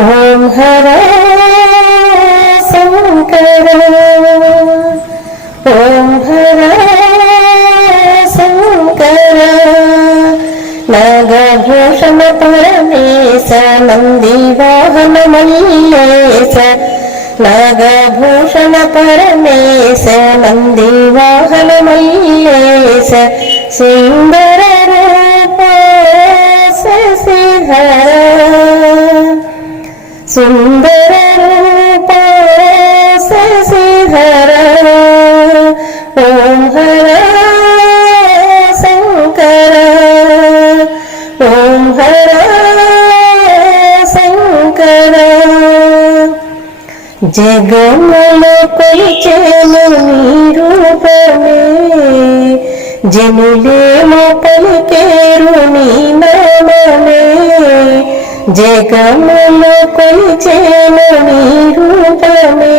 ఓం హర శంకర. ఓం హర శంకర. నాగభూషణ పరమేశ నంది వాహన మల్లేశ నాగభూషణ పరమేశ నంది వాహన మల్లేశ సింగ సుందర రూప శశిధర ఓం హర శంకర ఓం హర శంకర జగములు కొలిచేను నీ రూపమే జనులేమో పలికేరు నీ నామమే జగములు కొలిచేను నీ రూపమే.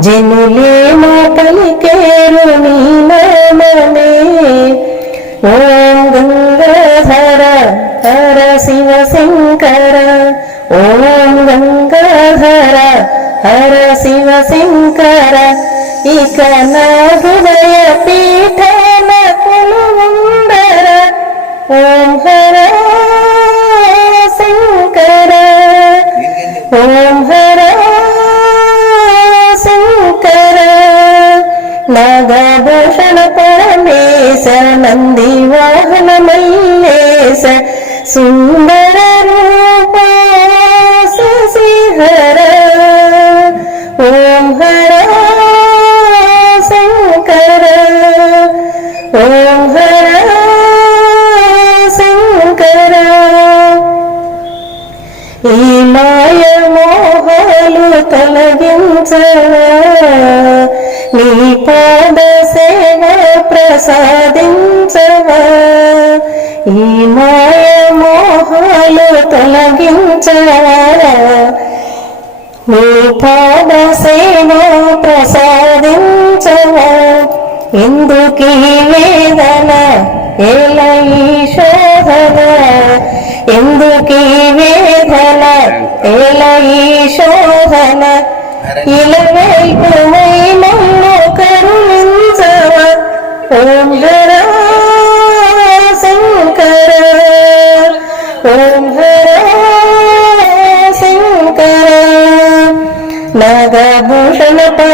జనులేమో పలికేరు నీ నామమే. ఓం గంగాధర హర శివ శంకర. ఓం గంగాధర హర శివ శంకర. ఇక నా హృదయ పీఠ నాగభూషణ పరమేశ నంది వాహన మల్లేశ సుందర రూప శశిహర ఓం హర శంకర. ఓం హర శంకర. ఈ మాయ మోహాలు తొలగించవా ప్రసాదించవా? ఈ మాయ మోహాలు తొలగించవా? నీ పాద సేవ ప్రసాదించవా? ఎందుకీ వేదన? ఎలా ఈ శోధన ఎందుకీ వేదన? ఎలా ఈ శోధన నన్ను కరుణించవ ఓం హర శంకర ఓం హర శంకర నాగభూషణ పర